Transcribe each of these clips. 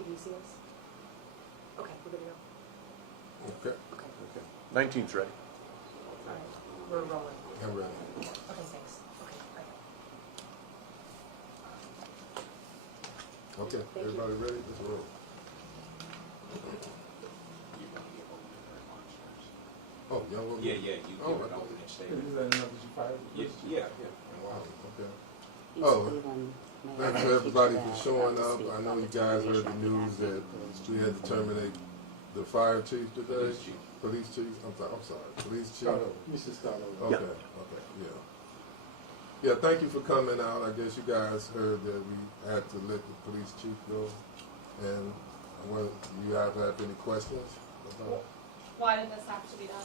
Can you see us? Okay, we're good to go. Okay. Okay. 19's ready. All right, we're rolling. I'm ready. Okay, thanks. Okay, all right. Okay, Thank you. everybody ready? Let's roll. Oh, y'all want Yeah, me? yeah, you Oh, give an okay. alternate Is statement. that enough that you fired? Yeah. Wow, okay. He's Oh, leaving. Thanks for everybody for showing up. I know you guys heard the news that we had to terminate the fire chief today. Police chief. Police chief, I'm sorry, police chief. Start over. You should start over. Okay, okay, yeah. Yeah, thank you for coming out. I guess you guys heard that we had to let the police chief go. And you guys have any questions about? Why did this have to be done?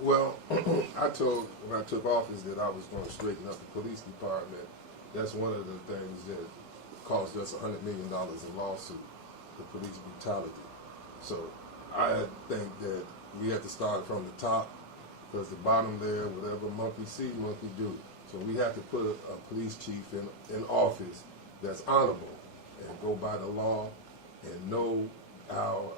Well, when I took office that I was going to straighten up the police department. That's one of the things that cost us $100 million in lawsuit, the police brutality. So I think that we have to start from the top, because the bottom there, whatever monkey see, monkey do. So we have to put a police chief in office that's honorable and go by the law and know our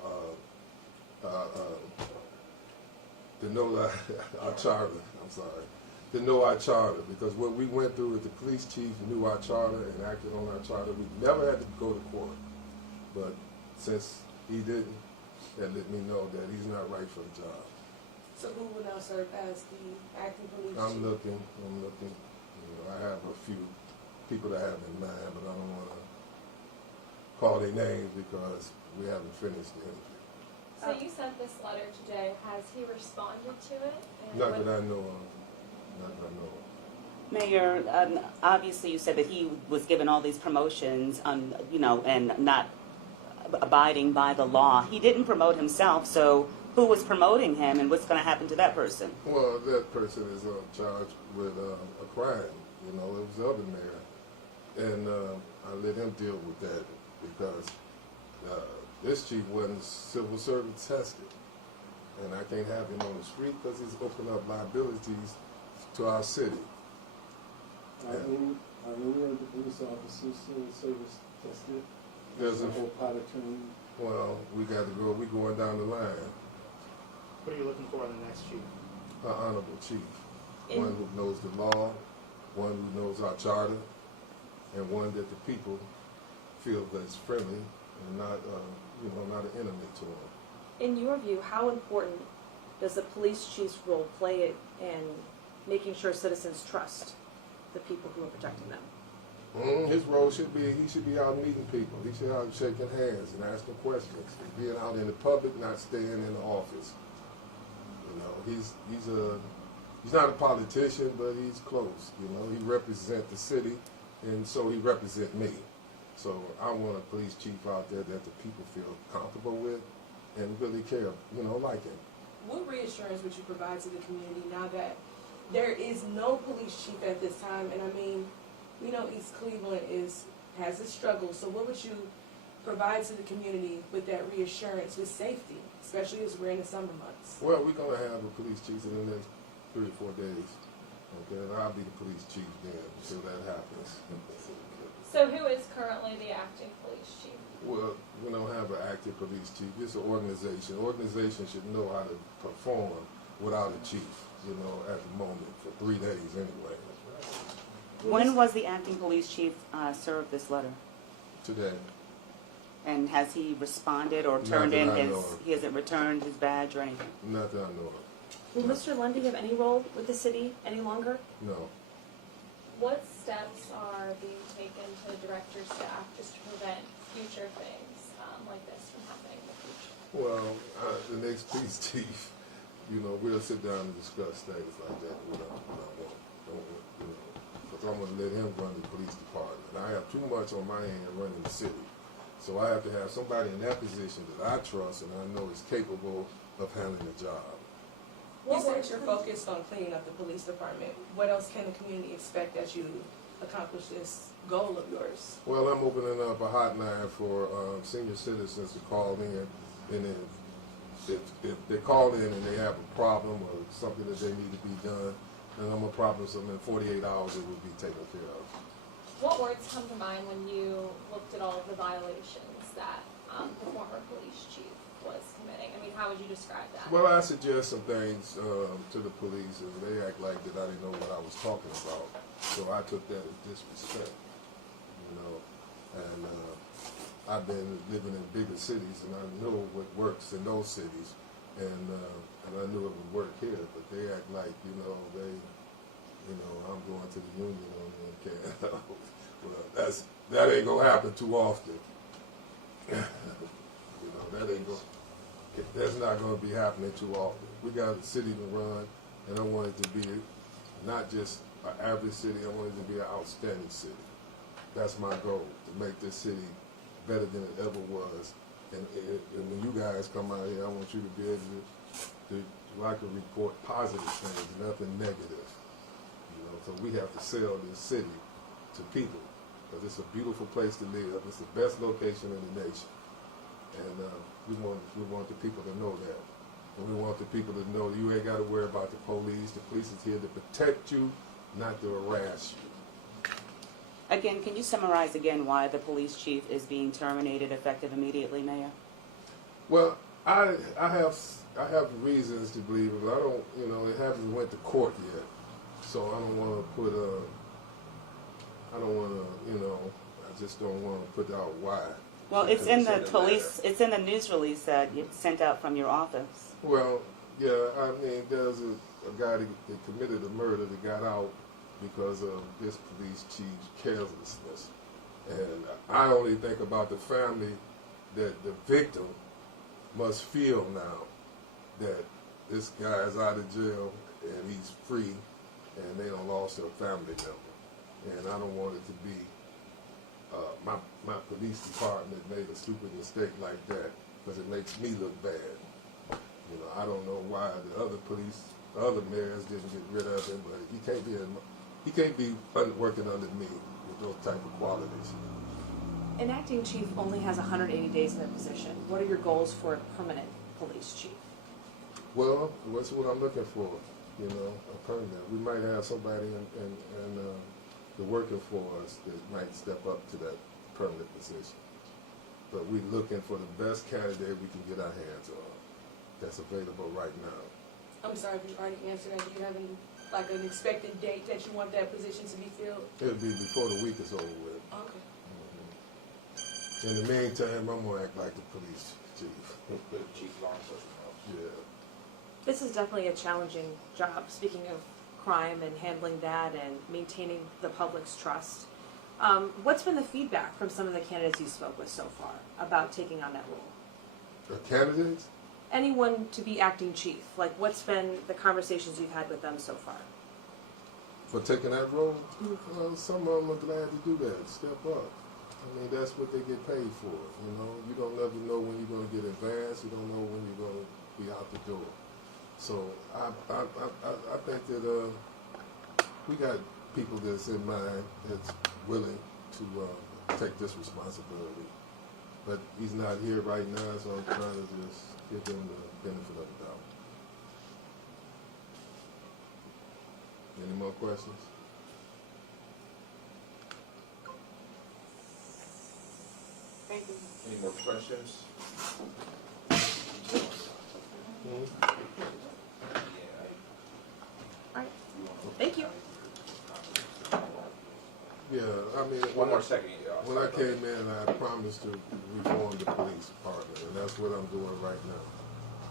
our charter. I'm sorry. To know our charter, because what we went through with the police chief knew our charter and acted on our charter. We never had to go to court, but since he didn't, that let me know that he's not right for the job. So who will now serve as the acting police chief? I'm looking. You know, I have a few people that I have in mind, but I don't want to call their names because we haven't finished the interview. So you sent this letter today. Has he responded to it? And Not what- that I know of. Not that I know of. Mayor, obviously you said that he was given all these promotions, you know, and not abiding by the law. He didn't promote himself, so who was promoting him, and what's going to happen to that person? Well, that person is charged with a crime. You know, it was the other mayor, and I let him deal with that because this chief wasn't civil service tested, and I can't have him on the street because he's opened up liabilities to our city. Are any of the police officers civil service tested? There's a whole pot of training. well, we got to go. We're going down the line. What are you looking for in the next chief? An honorable chief, one who knows the law, one who knows our charter, and one that the people feel that's friendly and not, not an enemy to them. In your view, how important does the police chief's role play in making sure citizens trust the people who are protecting them? His role should be, he should be out meeting people. He should be out shaking hands and asking questions. Being out in the public, not staying in the office. You know, he's not a politician, but he's close. You know, he represents the city, and so he represents me. So I want a police chief out there that the people feel comfortable with and really care, like him. What reassurance would you provide to the community now that there is no police chief at this time? And I mean, we know East Cleveland has its struggles. So what would you provide to the community with that reassurance, with safety, especially as we're in the summer months? Well, we're going to have a police chief in the next 3 or 4 days. Okay, and I'll be the police chief then until that happens. So who is currently the acting police chief? Well, we don't have an active police chief. It's an organization. Organization should know how to perform without a chief, at the moment, for 3 days anyway. When was the acting police chief served this letter? Today. And has he responded or Not turned that in I his, know of. he hasn't returned his badge or anything? Not that I know of. Will Mr. Lundy have any role with the city any longer? No. What steps are being taken to direct your staff just to prevent future things like this from happening in the future? Well, the next police chief, we'll sit down and discuss things like that. Because I'm going to let him run the police department. I have too much on my hand running the city. So I have to have somebody in that position that I trust and I know is capable of handling the job. You said you're focused on cleaning up the police department. What else can the community expect as you accomplish this goal of yours? Well, I'm opening up a hotline for senior citizens to call in, and then if they call in and they have a problem or something that they need to be done, then I'm going to promise them in 48 hours it will be taken care of. What words come to mind when you looked at all of the violations that the former police chief was committing? I mean, how would you describe that? Well, I suggest some things to the police, and they act like that I didn't know what I was talking about. So I took that as disrespect, you know. And I've been living in bigger cities, and I know what works in those cities, and I knew it would work here. But they act like, you know, I'm going to the union on the weekend. Well, that ain't gonna happen too often. You know, that's not going to be happening too often. We got a city to run, and I want it to be not just an average city, I want it to be an outstanding city. That's my goal, to make this city better than it ever was. And when you guys come out here, I want you to be able to I can report positive things, nothing negative. You know, so we have to sell this city to people, because it's a beautiful place to live. It's the best location in the nation. And we want the people to know that. And we want the people to know that you ain't got to worry about the police. The police is here to protect you, not to harass you. Again, can you summarize again why the police chief is being terminated effective immediately, Mayor? Well, I have reasons to believe it, but I don't, you know, it hasn't went to court yet. So I don't want to you know, I just don't want to put out why. Well, it's in the news release that you sent out from your office. Well, yeah, I mean, there's a guy that committed a murder that got out because of this police chief's carelessness. And I only think about the family that the victim must feel now that this guy is out of jail and he's free and they done lost their family member. And I don't want it to be my police department made a stupid mistake like that, because it makes me look bad. You know, I don't know why the other mayors didn't get rid of him, but he can't be working under me with those type of qualities. An acting chief only has 180 days in the position. What are your goals for a permanent police chief? Well, that's what I'm looking for, you know, a permanent. We might have somebody in the working for us that might step up to that permanent position. But we're looking for the best candidate we can get our hands on that's available right now. I'm sorry if you already answered that. Do you have an expected date that you want that position to be filled? It'll be before the week is over with. Okay. In the meantime, I'm gonna act like the police chief. Yeah. This is definitely a challenging job, speaking of crime and handling that and maintaining the public's trust. What's been the feedback from some of the candidates you spoke with so far about taking on that role? The candidates? Anyone to be acting chief, like what's been the conversations you've had with them so far? For taking that role? Well, some of them are glad to do that, step up. I mean, that's what they get paid for, you know. You don't never know when you're going to get advanced. You don't know when you're going to be out the door. So I think that we got people that's in mind that's willing to take this responsibility. But he's not here right now, so I'm trying to just give him the benefit of the doubt. Any more questions? Thank you. Any more questions? All right. Thank you. Yeah, I mean, One more second. when I came in, I promised to reform the police department, and that's what I'm doing right now.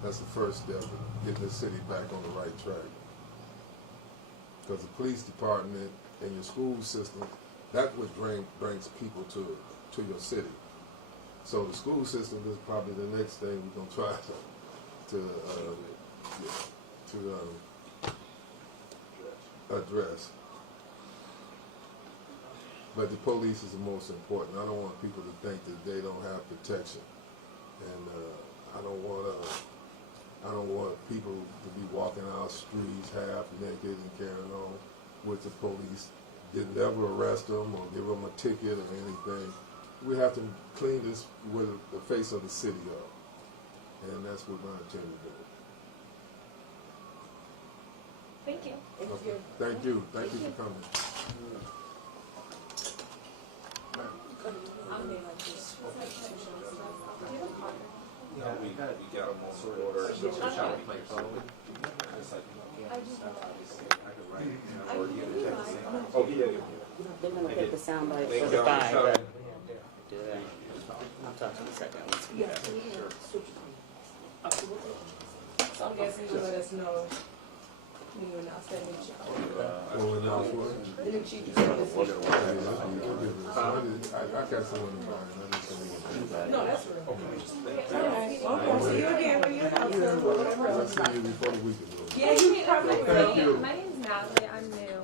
That's the first step in getting the city back on the right track. Because the police department and your school system, that's what brings people to your city. So the school system is probably the next thing we're gonna try to address. But the police is the most important. I don't want people to think that they don't have protection, and I don't want people to be walking our streets half naked and carrying on with the police. Didn't ever arrest them or give them a ticket or anything. We have to clean this with the face of the city up, and that's what my agenda is. Thank you. Okay. Thank you. Thank you for coming. I'm being like this. They're gonna pick the sound bite for the guy, but. I'll talk to you in a second. So I'm guessing you'll let us know when you announce that new chief. Well, we know what? The new chief is going to see. I got someone in mind. I just don't want to. No, that's real. All right. Well, I'll see you again when you announce it, or whatever I'll else. see you before the weekend. Yeah, you probably will. My name's Natalie, I'm new.